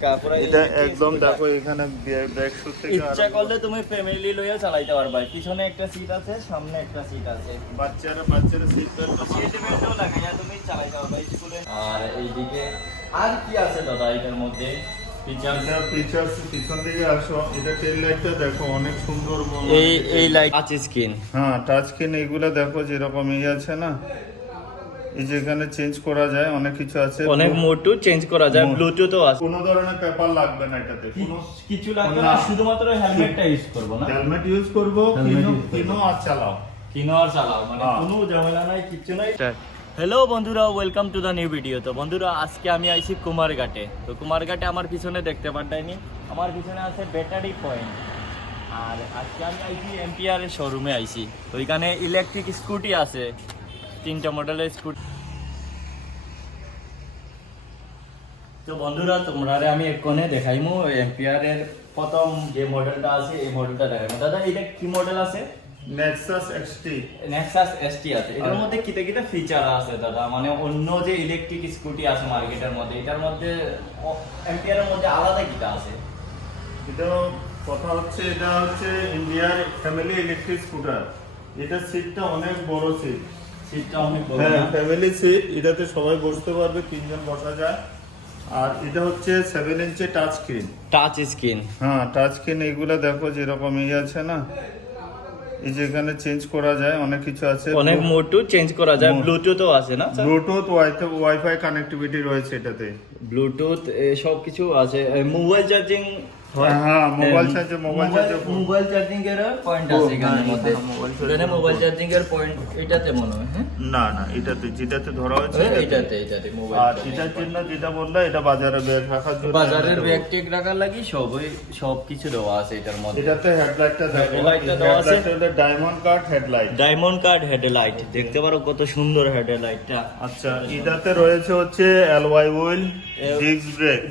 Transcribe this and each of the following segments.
ধাক্কা পুরো এটা একদম দেখো এখানে ব্রেক শুট থেকে ইচ্ছা করলে তুমি ফ্যামিলি লইয়া চালাইতে পারবা। পিছনে একটা সিট আছে, সামনে একটা সিট আছে, বাচ্চারা সিট বেল্ট সিট বেল্টও লাগাইয়া তুমি চালাইতে পারবা স্কুলে। আর এইদিকে আর কি আছে দাদা এটার মধ্যে ফিচার্স? পিছন দিকে আসো, এটা টেল লাইটটা দেখো অনেক সুন্দর। এই লাইট টাচ স্ক্রিন। হ্যাঁ, টাচ স্ক্রিন। এইগুলা দেখো যেরকম আছে না, এই যে এখানে চেঞ্জ করা যায়, অনেক কিছু আছে, অনেক মোটু চেঞ্জ করা যায়, ব্লুটুথও আছে। কোনো ধরনের পেপার লাগবে না এটাতে, কোনো কিছু লাগবে না, শুধুমাত্র হেলমেটটা ইউজ করব না, হেলমেট ইউজ করব, কিনো আর চালাও, মানে কোনো ঝামেলা নাই, কিছু নাই। হ্যালো বন্ধুরা, welcome to the new video. তো বন্ধুরা, আজকে আমি আইছি কুমারঘাটে। তো কুমারঘাটে আমার পিছনে দেখতে পারতাইনি, আমার পিছনে আছে ব্যাটারি পয়েন্ট। আর আজকে আমি আইছি এম্পিয়ার এর শোরুমে আইছি। তো এখানে ইলেকট্রিক স্কুটি আছে, 3টা মডেলের স্কুটি। তো বন্ধুরা, তোমরা আমি এক্ষণে দেখাইমু এম্পিয়ার এর প্রথম যে মডেলটা আছে, এই মডেলটা দেখাইমু। দাদা এটা কি মডেল আছে? Nexus XT. নেক্সাস এসটি আছে। এটার মধ্যে কিটা কিটা ফিচার আছে দাদা, মানে অন্য যে ইলেকট্রিক স্কুটি আছে মার্কেটের মধ্যে, এটার মধ্যে এম্পিয়ারের মধ্যে আলাদা কিটা আছে? এটা কথা হচ্ছে, এটা হচ্ছে ইন্ডিয়ার ফ্যামিলি ইলেকট্রিক স্কুটার। এটা সিটটা অনেক বড় সিট, সিটটা অনেক বড়। হ্যাঁ, ফ্যামিলি সিট। এটাতে সবাই বসতে পারবে, 3 জন বসা যায়। আর এটা হচ্ছে 7 ইঞ্চি টাচ স্ক্রিন। টাচ স্ক্রিন, হ্যাঁ, টাচ স্ক্রিন। এইগুলা দেখো যেরকম আছে না, এই যে এখানে চেঞ্জ করা যায়, অনেক কিছু আছে, অনেক মোটু চেঞ্জ করা যায়, ব্লুটুথও আছে না স্যার? ব্লুটুথ, ওয়াইফাই কানেক্টিভিটি রয়েছে এটাতে, ব্লুটুথ সব কিছু আছে। মোবাইল চার্জিং, হ্যাঁ, মোবাইল চার্জিং এর পয়েন্ট আছে এখানের মধ্যে। এখানে মোবাইল চার্জিং এর পয়েন্ট এটাতে মনে হয়, হ্যাঁ? না, এটাতে যেটাতে ধরা হয়েছে এটাতে মোবাইল। আর এটার জন্য যেটা বললা, এটা বাজারে ব্যাগ রাখার জন্য, বাজারের ব্যাগ টেক রাখার লাগি সব কিছু দেওয়া আছে এটার মধ্যে। এটাতে হেডলাইটটা দেখো, হেডলাইটটা দেওয়া আছে, এটা diamond cut headlight. Diamond cut headlight দেখতে পারো, কত সুন্দর হেডলাইটটা। আচ্ছা, এটাতে রয়েছে হচ্ছে অ্যালয় হুইল,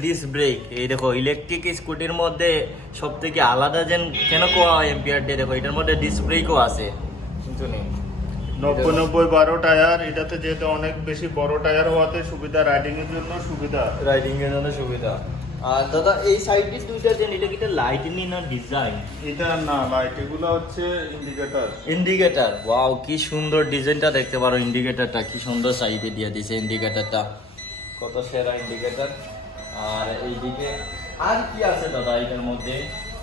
ডিস্ক ব্রেক। এই দেখো, ইলেকট্রিক স্কুটির মধ্যে সবথেকে আলাদা কেন কোয়া এম্পিয়ার ডে, দেখো এটার মধ্যে ডিস্ক ব্রেকও আছে। 90-12 টায়ার। এটাতে যেহেতু অনেক বেশি বড় টায়ার হওয়াতে সুবিধা, রাইডিং এর জন্য সুবিধা। আর দাদা এই সাইডে দুইটা এটা কি লাইটিং না ডিজাইন? এটা না লাইট, এগুলো হচ্ছে ইন্ডিকেটর। ওয়াও, কি সুন্দর ডিজাইনটা দেখতে পারো, ইন্ডিকেটরটা কি সুন্দর সাইডে দিয়ে দিয়েছে ইন্ডিকেটরটা, কত সেরা ইন্ডিকেটর। আর এইদিকে আর কি আছে দাদা এটার মধ্যে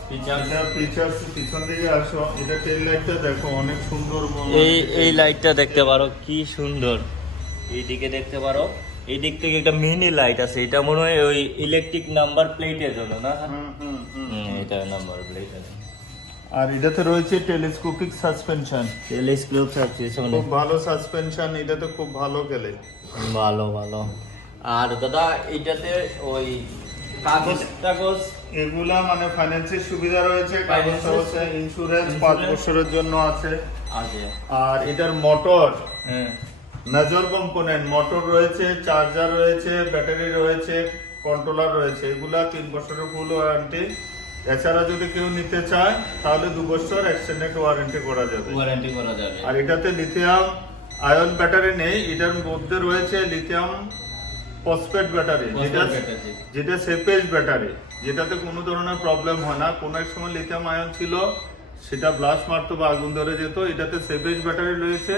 ফিচার্স? পিছন দিকে আসো, এটা টেল লাইটটা দেখো অনেক সুন্দর। এই লাইটটা দেখতে পারো, কি সুন্দর। এইদিকে দেখতে পারো, এই দিক থেকে একটা মিনি লাইট আছে, এটা মনে হয় ওই ইলেকট্রিক নাম্বার প্লেটের জন্য না? এটা নাম্বার প্লেট আছে। আর এটাতে রয়েছে টেলিস্কোপিক সাসপেনশন। খুব ভালো সাসপেনশন, এটাতে খুব ভালো গেলে ভালো। আর দাদা এটাতে ওই কাগজ এগুলা মানে ফাইন্যান্সের সুবিধা রয়েছে, ইন্স্যুরেন্স 5 বছরের জন্য আছে। আর এটার মোটর, মেজর কম্পোনেন্ট মোটর রয়েছে, চার্জার রয়েছে, ব্যাটারি রয়েছে, কন্ট্রোলার রয়েছে। এগুলা 3 বছরের ফুল ওয়ারেন্টি। এছাড়া যদি কেউ নিতে চায় তাহলে 2 বছর এক্সটেন্ডেড ওয়ারেন্টি করা যাবে। আর এটাতে লিথিয়াম আয়ন ব্যাটারি নেই, এটার মধ্যে রয়েছে লিথিয়াম ফসফেট ব্যাটারি, যেটা সেফেজ ব্যাটারি, যেটাতে কোনো ধরনের প্রবলেম হয় না। কোনো এক সময় লিথিয়াম আয়ন ছিল, সেটা ব্লাস্ট মারতো বা আগুন ধরে যেত। এটাতে সেফেজ ব্যাটারি রয়েছে,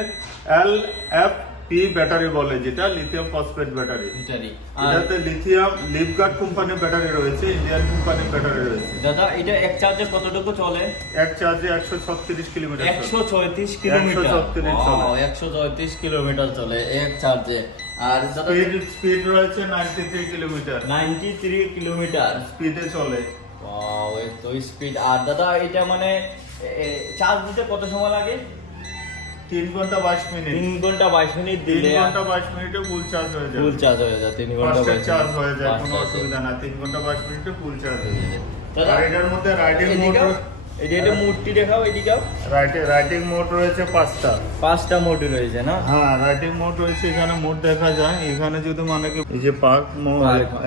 LFP ব্যাটারি বলে, যেটা লিথিয়াম ফসফেট ব্যাটারি। এটাতে লিথিয়াম লিভগার্ড কোম্পানির ব্যাটারি রয়েছে, ইন্ডিয়ান কোম্পানির ব্যাটারি রয়েছে। দাদা এটা এক চার্জে কতটুকু চলে? এক চার্জে 136 কিলোমিটার। 136 কিলোমিটার চলে এক চার্জে। আর স্পিড রয়েছে 93 কিলোমিটার। 93 কিলোমিটার স্পিডে চলে। ওয়াও, এত স্পিড। আর দাদা এটা মানে চার্জ দিতে কত সময় লাগে? 3 ঘন্টা 22 মিনিট। 3 ঘন্টা 22 মিনিট দিলে 3 ঘন্টা 22 মিনিটে ফুল চার্জ হয়ে যায়। 3 ঘন্টা 22 চার্জ হয়ে যায়, কোনো অসুবিধা না। 3 ঘন্টা 22 মিনিটে ফুল চার্জ হয়ে যায়। আর এটার মধ্যে রাইডিং মোড, এটা মূর্তি দেখাও, এদিকেও রাইডিং মোড রয়েছে 5টা মোড রয়েছে না? হ্যাঁ, রাইডিং মোড রয়েছে, এখানে মোড দেখা যায়। এখানে যদি মানে কি এই যে পার্ক মোড,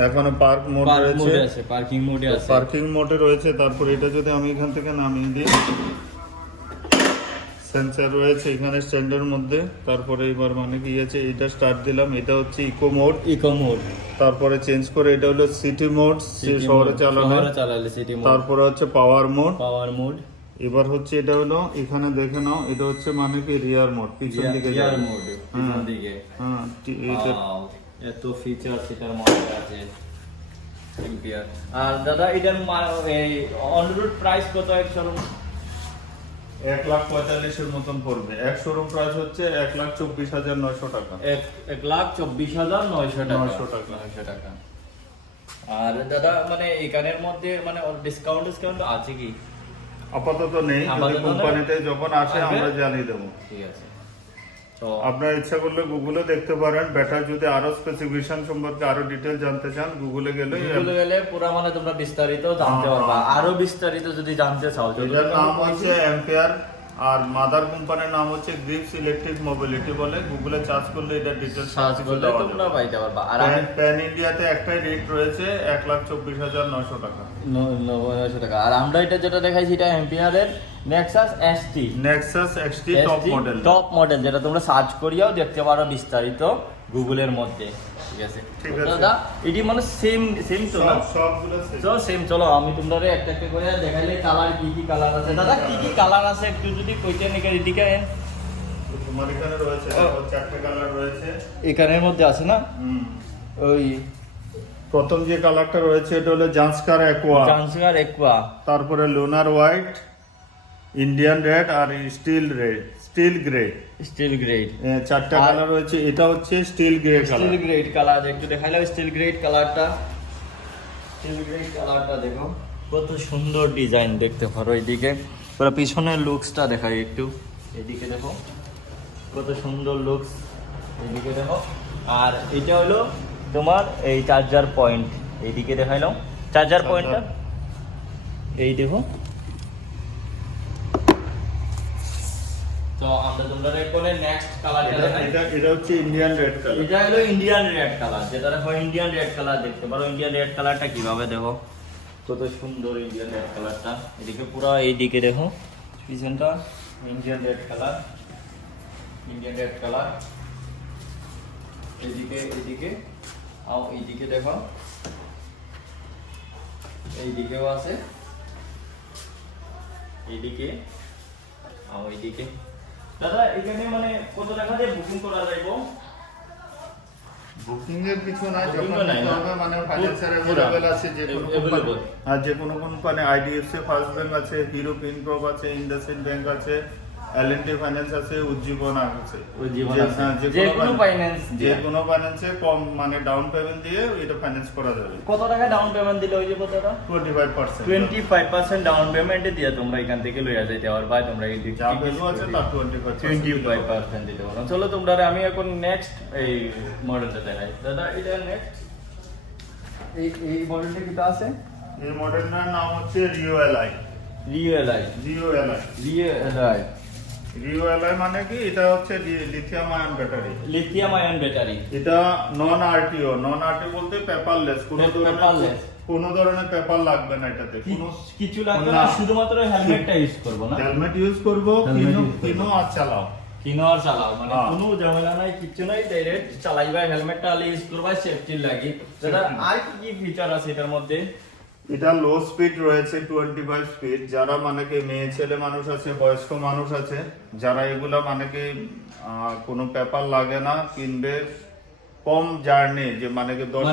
এখানে পার্ক মোড রয়েছে, পার্কিং মোডে রয়েছে। তারপর এটা যদি আমি এখান থেকে নামিয়ে দিই, সেন্সর রয়েছে এখানে স্ট্যান্ডের মধ্যে। তারপরে এবার মানে কি আছে, এটা স্টার্ট দিলাম, এটা হচ্ছে ইকো মোড। তারপরে চেঞ্জ করে এটা হলো সিটি মোড, শহরে চালালে সিটি মোড। তারপরে হচ্ছে পাওয়ার মোড। এবার হচ্ছে এটা হলো এখানে দেখে নাও, এটা হচ্ছে মানে কি রিয়ার মোড, পিছন দিকে যাবে। হ্যাঁ এটা এত ফিচার এটার মধ্যে আছে। আর দাদা এটার অন রোড প্রাইস কত এক শোরুম? 1,45,000 এর মতন পড়বে। এক শোরুম প্রাইস হচ্ছে 1,24,900 টাকা। 1,24,900 টাকা। আর দাদা মানে এখানের মধ্যে মানে ডিসকাউন্ট আছে কি? আপাতত নেই, যদি কোম্পানিতে যখন আসে আমরা জানিয়ে দেবো। ঠিক আছে। তো আপনার ইচ্ছা করলে গুগলে দেখতে পারেন, ব্যাটার যদি আরো স্পেসিফিকেশন সম্পর্কে আরো ডিটেইল জানতে চান গুগলে গেলে পুরো মানে তোমরা বিস্তারিত জানতে পারবা। আরো বিস্তারিত যদি জানতে চাও, এটার নাম হচ্ছে এম্পিয়ার আর মাদার কোম্পানির নাম হচ্ছে গ্রিপস ইলেকট্রিক মোবিলিটি বলে। গুগলে সার্চ করলে এটা ডিটেইলস সার্চ করলে তোমরা পাইতে পারবা। আর প্যান ইন্ডিয়াতে একটাই রেট রয়েছে 1,24,900 টাকা। 900 টাকা। আর আমরা এটা যেটা দেখাইছি এটা এম্পিয়ারের নেক্সাস এক্সটি টপ মডেল, যেটা তোমরা সার্চ করিয়াও দেখতে পারো বিস্তারিত গুগলের মধ্যে। ঠিক আছে দাদা, এটি মানে সেম তো না? সবগুলো সেম। তো সেম। চলো আমি তোমরা একটা একটা করে দেখাইলে কালার কি কালার আছে। দাদা কি কালার আছে একটু যদি কইতেন। এদিকে তোমার এখানে রয়েছে চারটি কালার রয়েছে এখানের মধ্যে আছে না? ওই প্রথম যে কালারটা রয়েছে এটা হলো জান্সকার অ্যাকোয়া, তারপরে লুনার হোয়াইট, ইন্ডিয়ান রেড আর স্টিল গ্রে। চারটা কালার রয়েছে। এটা হচ্ছে স্টিল গ্রে কালার। একটু দেখাইলাম স্টিল গ্রে কালারটা। দেখো কত সুন্দর ডিজাইন দেখতে পারো। এইদিকে পুরো পিছনের লুকসটা দেখাই একটু। এদিকে দেখো কত সুন্দর লুকস, এইদিকে দেখো। আর এটা হলো তোমার এই চার্জার পয়েন্ট, এইদিকে দেখাইলাম চার্জার পয়েন্টটা। এই দেখো। তো আমরা তোমরা কোনে নেক্সট কালারটা দেখাই। এটা হচ্ছে ইন্ডিয়ান রেড কালার। এটা হলো ইন্ডিয়ান রেড কালার, যেটা হয় ইন্ডিয়ান রেড কালার। দেখতে পারো ইন্ডিয়ান রেড কালারটা কিভাবে, দেখো কত সুন্দর ইন্ডিয়ান রেড কালারটা। এদিকে পুরো এইদিকে দেখো পিছনটা ইন্ডিয়ান রেড কালার। এদিকে আর এইদিকে দেখো, এইদিকেও আছে, এইদিকে আর ওইদিকে। দাদা এখানে মানে কত টাকা দিয়ে বুকিং করা যাইবো? বুকিং এর কিছু নাই, যখন নিতে হবে মানে ফাইন্যান্সার अवेलेबल আছে যে কোনো কোম্পানি। আর যে কোনো কোম্পানি আইডিএফসি ফার্স্ট ব্যাংক আছে, হিরো পিনকপ আছে, ইন্ডাসইন্ড ব্যাংক আছে, এলএনটি ফাইন্যান্স আছে, উজ্জীবন আছে। যে কোনো ফাইন্যান্সে কম মানে ডাউন পেমেন্ট দিয়ে এটা ফাইন্যান্স করা যাবে। কত টাকা ডাউন পেমেন্ট দিলে হয়ে যাবে দাদা? 25% ডাউন পেমেন্টে দিয়ে তোমরা এখান থেকে লইয়া যাইতে পারবা। তোমরা এই যা ভ্যালু আছে তার 25% দিতে পারো। চলো তোমরা আমি এখন নেক্সট এই মডেলটা দেখাই। দাদা এটা নেক্সট এই মডেলটা কিটা আছে? এই মডেলটার নাম হচ্ছে রিও এলআই মানে কি, এটা হচ্ছে লিথিয়াম আয়ন ব্যাটারি। এটা নন আরটিও বলতে পেপারলেস, কোনো ধরনের পেপার লাগবে না এটাতে, কিছু লাগবে না, শুধুমাত্র হেলমেটটা ইউজ করব না? হেলমেট ইউজ করব, কিনো আর চালাও মানে কোনো ঝামেলা নাই, কিছু নাই, ডাইরেক্ট চালাইবা, হেলমেটটা আলি ইউজ করবা সেফটির লাগি। দাদা আর কি ফিচার আছে এটার মধ্যে? এটা লো স্পিড রয়েছে 25 স্পিড। যারা মানে কি মেয়ে ছেলে মানুষ আছে, বয়স্ক মানুষ আছে, যারা এগুলা মানে কি কোনো পেপার লাগে না, কিনবে কম জার্নি, যে মানে কি 10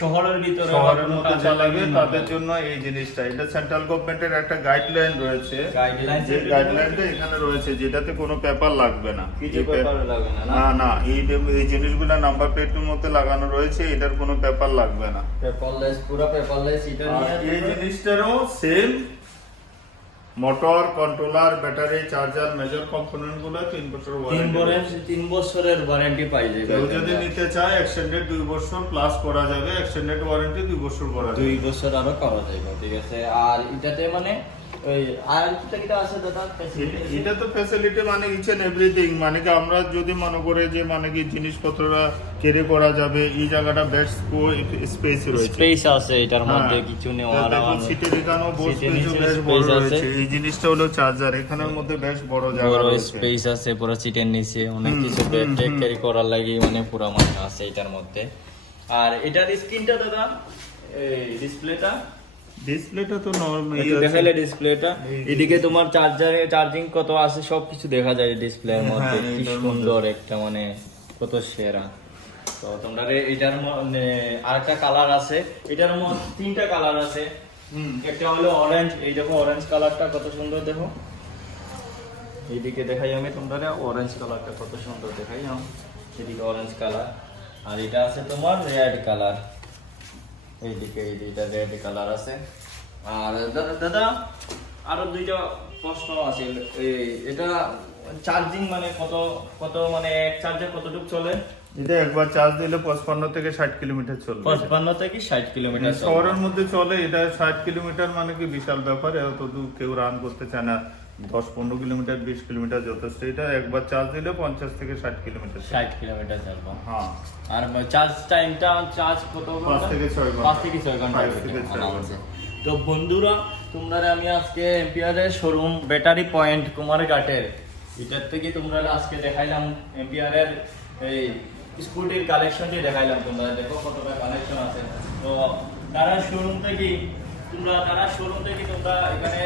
শহরের ভিতরে শহরের মধ্যে চালাবে, তাদের জন্য এই জিনিসটা। এটা সেন্ট্রাল গভর্নমেন্টের একটা গাইডলাইন রয়েছে, যে গাইডলাইনটা এখানে রয়েছে, যেটাতে কোনো পেপার লাগবে না। কিছু পেপার লাগবে না, এই জিনিসগুলো নাম্বার প্লেটের মধ্যে লাগানো রয়েছে, এটার কোনো পেপার লাগবে না, পুরো পেপারলেস। এটা এই জিনিসটারও same motor, controller, battery, charger, major component গুলো 3 বছরের ওয়ারেন্টি পাই যাবে। কেউ যদি নিতে চায় এক্সটেন্ডেড 2 বছর প্লাস করা যাবে, এক্সটেন্ডেড ওয়ারেন্টি 2 বছর করা যাবে, 2 বছর আরো করা যাবে। ঠিক আছে। আর এটাতে মানে ওই আর কিটা আছে দাদা এটা তো ফ্যাসিলিটি মানে ইচ এন্ড এভরিথিং, মানে কি আমরা যদি মনে করে যে মানে কি জিনিসপত্রটা ক্যারি করা যাবে, এই জায়গাটা বেস্ট স্পেস রয়েছে, স্পেস আছে এটার মধ্যে কিছু নেওয়ার সিটের এখানেও বেশ বড় রয়েছে। এই জিনিসটা হলো চার্জার, এখানের মধ্যে বেশ বড় জায়গা বড় রয়েছে, স্পেস আছে পুরো সিটের নিচে অনেক কিছু টেক ক্যারি করার লাগি মানে পুরো মানে আছে এটার মধ্যে। আর এটার স্ক্রিনটা দাদা এই ডিসপ্লেটা তো নরমাল দেখাইলে ডিসপ্লেটা এদিকে তোমার চার্জিং কত আছে সবকিছু দেখা যায় ডিসপ্লের মধ্যে। কি সুন্দর একটা মানে কত সেরা। তো তোমরা এটার আরেকটা কালার আছে, এটার মধ্যে 3টা কালার আছে। একটা হলো অরেঞ্জ, এই দেখো অরেঞ্জ কালারটা কত সুন্দর, দেখো এইদিকে দেখাই আমি তোমরা অরেঞ্জ কালারটা কত সুন্দর দেখাই এদিকে অরেঞ্জ কালার। আর এটা আছে তোমার রেড কালার, এইদিকে এই দুইটা রেড কালার আছে। আর দাদা আরো 2টা প্রশ্ন আছে, এটা চার্জিং মানে কত মানে এক চার্জে কতটুকু চলে? এটা একবার চার্জ দিলে 55 থেকে 60 কিলোমিটার চলবে। 55 থেকে 60 কিলোমিটার শহরের মধ্যে চলে। এটা 60 কিলোমিটার মানে কি বিশাল ব্যাপার, এত দূর কেউ রান করতে চায় না। 10-15 কিলোমিটার 20 কিলোমিটার যথেষ্ট। এটা একবার চার্জ দিলে 50 থেকে 60 কিলোমিটার 60 কিলোমিটার চলবে। হ্যাঁ। আর চার্জ টাইমটা চার্জ কত? 5 থেকে 6 ঘন্টা। 5 থেকে 6 ঘন্টা। তো বন্ধুরা তোমরা আমি আজকে এম্পিয়ারের শোরুম ব্যাটারি পয়েন্ট কুমারঘাটের এটার থেকে তোমরা আজকে দেখাইলাম এম্পিয়ারের এই স্কুটির কালেকশনটি দেখাইলাম। তোমরা দেখো কতটা কালেকশন আছে। তো তারা শোরুম থেকে তোমরা এখানে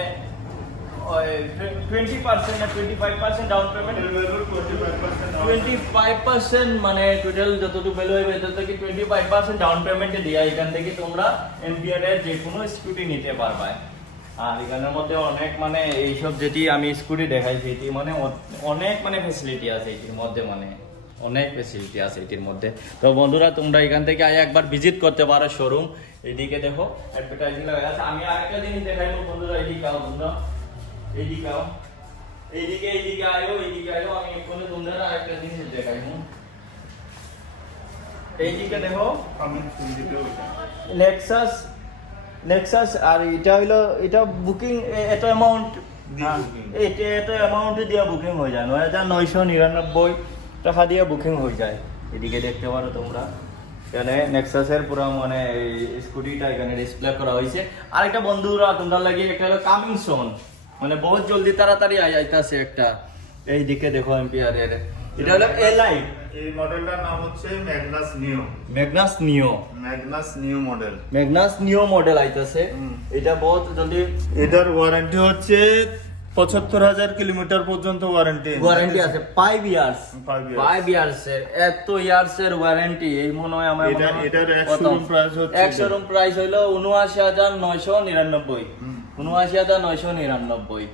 20% না 25% ডাউন পেমেন্ট, 25% মানে টোটাল যতটুকু ভ্যালু হবে এত থেকে 25% ডাউন পেমেন্টে দিয়া এখান থেকে তোমরা এম্পিয়ারের যে কোনো স্কুটি নিতে পারবা। আর এখানের মধ্যে অনেক মানে এইসব যেটি আমি স্কুটি দেখাইছি এটি মানে অনেক মানে ফ্যাসিলিটি আছে এটির মধ্যে, মানে অনেক ফ্যাসিলিটি আছে এটির মধ্যে। তো বন্ধুরা তোমরা এখান থেকে একবার ভিজিট করতে পারো শোরুম। এইদিকে দেখো অ্যাডভার্টাইজিং লাগা আছে। আমি আরেকটা জিনিস দেখাইবো বন্ধুরা, এইদিকে আও বন্ধুরা, এইদিকে আয়ো আমি এখানে তোমরা আরেকটা জিনিস দেখাইবো। এইদিকে দেখো আমি দিতেও নেক্সাস। আর এটা হইলো এটা বুকিং এত অ্যামাউন্ট এত অ্যামাউন্ট দিয়ে বুকিং হয়ে যায় 9,999 টাকা দিয়ে বুকিং হয়ে যায়। এদিকে দেখতে পারো তোমরা এখানে নেক্সাসের পুরো মানে স্কুটিটা এখানে ডিসপ্লে করা হয়েছে। আরেকটা বন্ধুরা তোমরা লাগে একটা হলো কামিং সোন, মানে বহুত জলদি তাড়াতাড়ি আইতাছে একটা। এইদিকে দেখো এম্পিয়ারের এটা হলো এলাইট, এই মডেলটার নাম হচ্ছে ম্যাগনাস নিও মডেল আইতাছে। এটা বহুত জলদি। এটার ওয়ারেন্টি হচ্ছে 75,000 কিলোমিটার পর্যন্ত ওয়ারেন্টি আছে। 5 ইয়ার্স এর এত ইয়ার্স এর ওয়ারেন্টি। এই মনে হয় আমার এটার শোরুম প্রাইস হলো 79,999। 79,999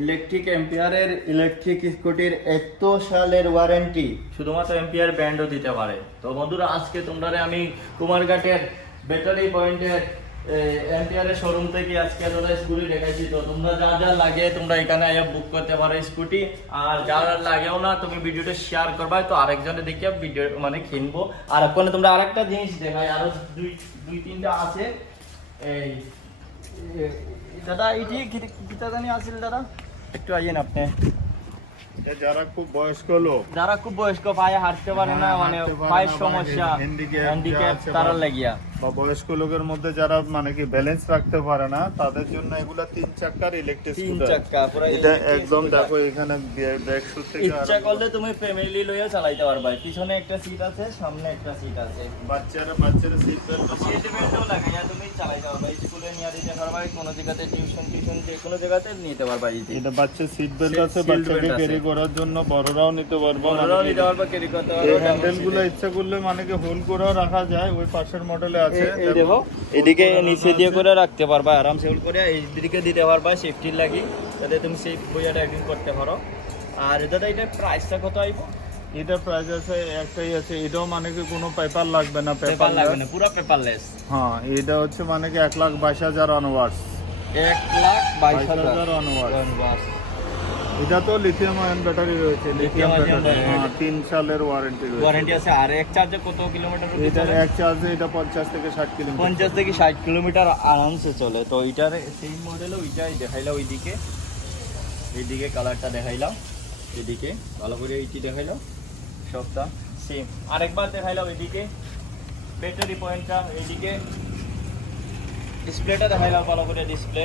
ইলেকট্রিক এম্পিয়ারের ইলেকট্রিক স্কুটির এত সালের ওয়ারেন্টি শুধুমাত্র এম্পিয়ার ব্র্যান্ডও দিতে পারে। তো বন্ধুরা আজকে তোমরা আমি কুমারঘাটের ব্যাটারি পয়েন্টের এম্পিয়ারের শোরুম থেকে আজকে তোমরা স্কুটি দেখাইছি। তো তোমরা যা লাগে তোমরা এখানে বুক করতে পারো স্কুটি। আর যারা লাগেও না তুমি ভিডিওটা শেয়ার করবা, তো আরেকজনে দেখে ভিডিও মানে কিনবো। আর ওখানে তোমরা আরেকটা জিনিস দেখাই, আরো 2-3টা আছে। এই দাদা এটি কিতা জানি আছিল দাদা, একটু আইয়েন আপনি। যারা খুব বয়স্ক পায়ে হাঁটতে পারে না, মানে পায়ের সমস্যা, হ্যান্ডিক্যাপ তারা লাগিয়া, বা বয়স্ক লোকের মধ্যে যারা মানে কি ব্যালেন্স রাখতে পারে না তাদের জন্য এগুলা 3 চাকার ইলেকট্রিক স্কুটার। এটা একদম দেখো এখানে ব্রেক শু থেকে ইচ্ছা করলে তুমি ফ্যামিলি লইয়া চালাইতে পারবা। পিছনে একটা সিট আছে, সামনে একটা সিট আছে। বাচ্চারা সিট বেল্টও লাগাইয়া তুমি চালাইতে পারবা, স্কুলে নিয়ে দিতে পারবা, কোনো জায়গাতে টিউশন যে কোনো জায়গাতে নিতে পারবা। এটা বাচ্চা সিট বেল্ট আছে, বাচ্চাকে ক্যারি করার জন্য বড়রাও নিতে পারবা, ক্যারি করতে পারবা। এই হ্যান্ডেলগুলো ইচ্ছা করলে মানে কি হোল করেও রাখা যায়। ওই পাশের মডেলে আছে, এই দেখো এদিকে নিচে দিয়ে করে রাখতে পারবা, আরামসে হোল করে এইদিকে দিতে পারবা সেফটির লাগি, যাতে তুমি সেফ বইয়াটা একদিন করতে পারো। আর দাদা এটা প্রাইসটা কত আইব? এটা প্রাইস আছে একটাই আছে। এটাও মানে কি কোনো পেপার লাগবে না, পেপার লাগবে না, পুরো পেপারলেস। হ্যাঁ, এটা হচ্ছে মানে কি 1,22,000 অনওয়ার্ডস। 1,22,000 অনওয়ার্ডস। এটা তো লিথিয়াম আয়ন ব্যাটারি রয়েছে, লিথিয়াম Lithium-ion ব্যাটারি, battery। হ্যাঁ 3 সালের ওয়ারেন্টি রয়েছে। ওয়ারেন্টি আছে। আর এক চার্জে কত কিলোমিটার এটা এক চার্জে এটা 50 থেকে 60 কিলোমিটার। 50 থেকে 60 কিলোমিটার আরামসে চলে। তো এটার সেই মডেলও ওইটাই দেখাইলাম, এইদিকে কালারটা দেখাইলাম, এদিকে ভালো করে এইটি দেখাইলাম, সবটা সেম। আরেকবার দেখাইলাম এদিকে ব্যাটারি পয়েন্টটা, এইদিকে ডিসপ্লেটা দেখাইলাম ভালো করে, ডিসপ্লে